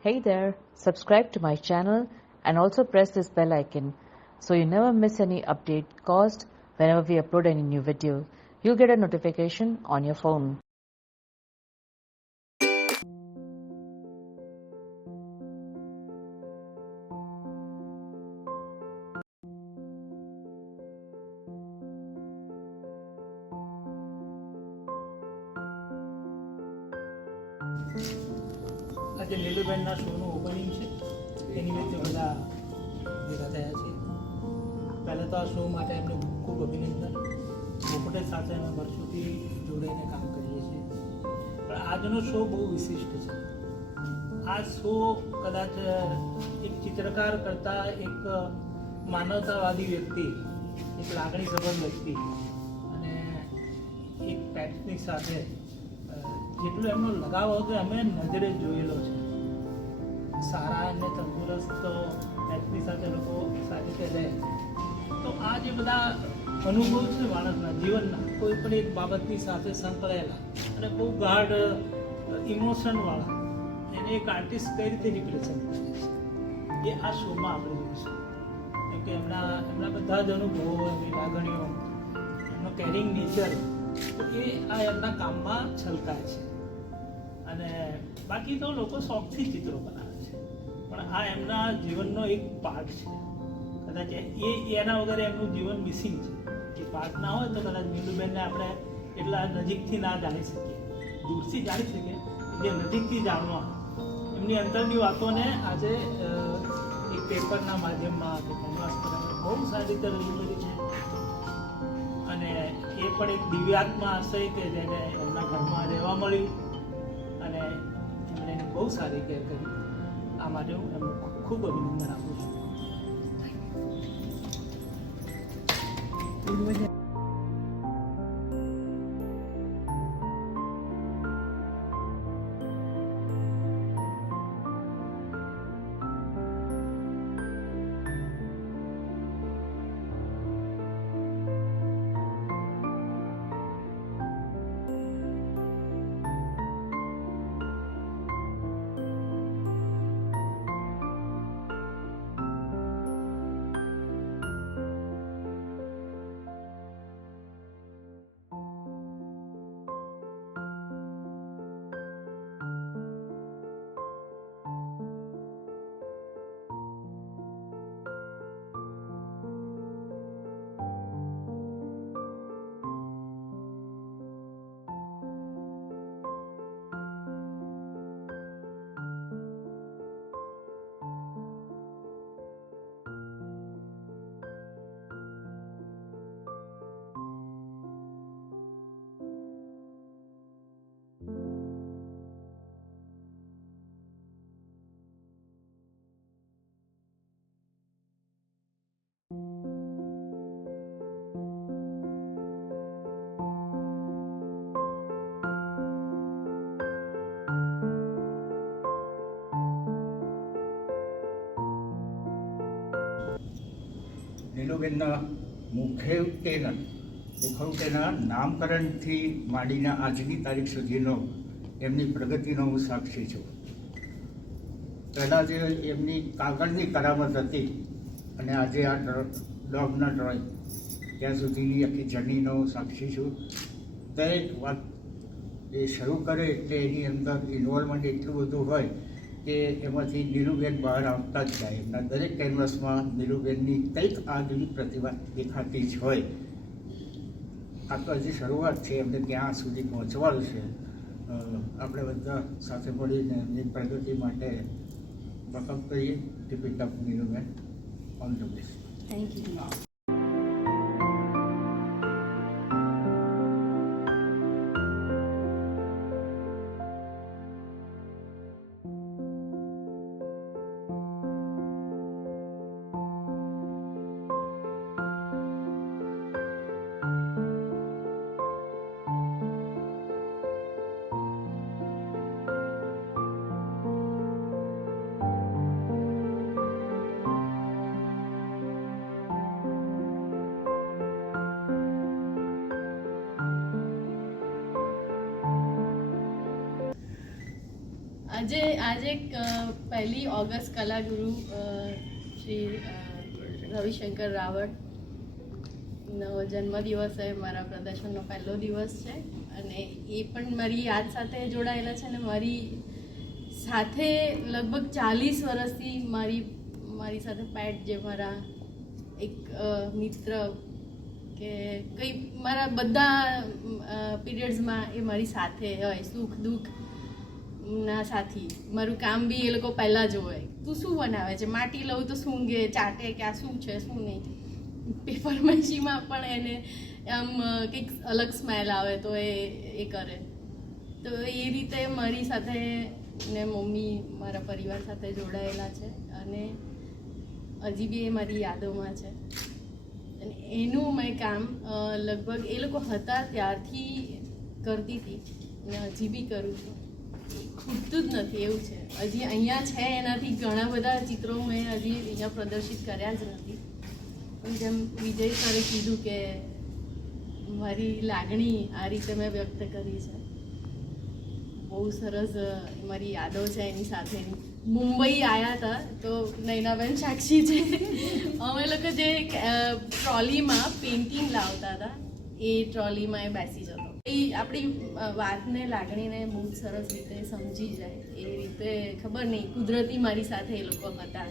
Hey there, subscribe to my channel and also press this bell icon so you never miss any update caused whenever we upload any new video. You'll get a notification on your phone. આજે લીલુબેનના શોનું opening છે એ નિમિત્તે બધા ભેગા થયા છે. પહેલાં તો આ શો માટે એમને ખૂબ અભિનંદન. પોપટે સાથે અમે વર્ષોથી જોડાઈને કામ કરીએ છીએ, પણ આજનો શો બહુ વિશિષ્ટ છે. આ શો કદાચ એક ચિત્રકાર કરતાં એક માનવતાવાદી વ્યક્તિ, એક લાગણીસભર વ્યક્તિ અને એક પેટની સાથે જેટલો એમનો લગાવ હતો અમે નજરે જોયેલો છે. સારા અને તંદુરસ્ત પેટની સાથે લોકો સારી રીતે રહે તો આ જે બધા અનુભવ છે માણસના જીવનના કોઈ પણ એક બાબતની સાથે સંકળાયેલા અને બહુ ગાઢ ઇમોશનવાળા એને એક આર્ટિસ્ટ કઈ રીતે રિપ્રેઝન્ટ કરે છે એ આ શોમાં આપણે જોઈશું. કેમ કે એમના બધા જ અનુભવો, એમની લાગણીઓ, એમનો કેરિંગ નેચર, તો એ આ એમના કામમાં છલકાય છે. અને બાકી તો લોકો શોખથી ચિત્રો બનાવે છે, પણ આ એમના જીવનનો એક પાર્ટ છે. કદાચ એના વગર એમનું જીવન મિસિંગ છે. એ પાર્ટ ના હોય તો કદાચ નીલુબેનને આપણે એટલા નજીકથી ના જાણી શકીએ, દૂરથી જાણી શકીએ, જે નજીકથી જાણવા એમની અંતરની વાતોને આજે એક પેપરના માધ્યમમાં કે કેનવાસ પર બહુ સારી રીતે રજૂ કરી છે. અને એ પણ એક દિવ્યાત્મા આશય કે જેને એમના ઘરમાં રહેવા મળ્યું અને એમણે એની બહુ સારી કેર કરી. આ માટે હું એમનું ખૂબ અભિનંદન આપું છું. નીલુબેનના મુખવટેના નામકરણથી માંડીને આજની તારીખ સુધીનો એમની પ્રગતિનો હું સાક્ષી છું. પહેલાં જે એમની કાગળની કરામત હતી અને આજે આ ડોગના ડ્રોઈંગ, ત્યાં સુધીની આખી જર્નીનો સાક્ષી છું. દરેક વાત એ શરૂ કરે એટલે એની અંદર ઇન્વોલ્વમેન્ટ એટલું બધું હોય કે એમાંથી નીલુબેન બહાર આવતા જ જાય. એમના દરેક કેનવાસમાં નીલુબેનની કંઈક આગવી પ્રતિભા દેખાતી જ હોય. આ તો હજી શરૂઆત છે, એમને ત્યાં સુધી પહોંચવાનું છે. આપણે બધા સાથે મળીને એમની પ્રગતિ માટે વકફ કરીએ. Keep it up Niluben, all the best. Thank you. આજે 1 ઓગસ્ટ કલાગુરુ શ્રી રવિશંકર રાવળનો જન્મદિવસ છે. મારા પ્રદર્શનનો પહેલો દિવસ છે અને એ પણ મારી યાદ સાથે જોડાયેલા છે અને મારી સાથે લગભગ 40 વર્ષથી મારી સાથે પેટ જે મારા એક મિત્ર કે કંઈ મારા બધા પીરિયડ્સમાં એ મારી સાથે હોય, સુખ દુઃખ ના સાથી. મારું કામ બી એ લોકો પહેલાં જોવે, તું શું બનાવે છે, માટી લઉં તો સૂંઘે, ચાટે કે આ શું છે શું નહીં. પેપર મશીનમાં પણ એને આમ કંઈક અલગ સ્મેલ આવે તો એ કરે. તો એ રીતે મારી સાથે ને મમ્મી મારા પરિવાર સાથે જોડાયેલા છે અને હજી બી એ મારી યાદોમાં છે. અને એનું મેં કામ લગભગ એ લોકો હતા ત્યારથી કરતી હતી અને હજી બી કરું છું. ખૂટતું જ નથી એવું છે. હજી અહીંયા છે એનાથી ઘણા બધા ચિત્રો મેં હજી અહીંયા પ્રદર્શિત કર્યા જ નથી. પણ જેમ વિજય સરે કીધું કે મારી લાગણી આ રીતે મેં વ્યક્ત કરી છે. બહુ સરસ મારી યાદો છે એની સાથેની. મુંબઈ આવ્યા હતા તો નૈનાબેન સાક્ષી છે, અમે લોકો જે ટ્રોલીમાં પેઇન્ટિંગ લાવતા હતા એ ટ્રોલીમાં એ બેસી જતો. એ આપણી વાતને લાગણીને બહુ સરસ રીતે સમજી જાય એ રીતે ખબર નહીં કુદરતી મારી સાથે એ લોકો હતા.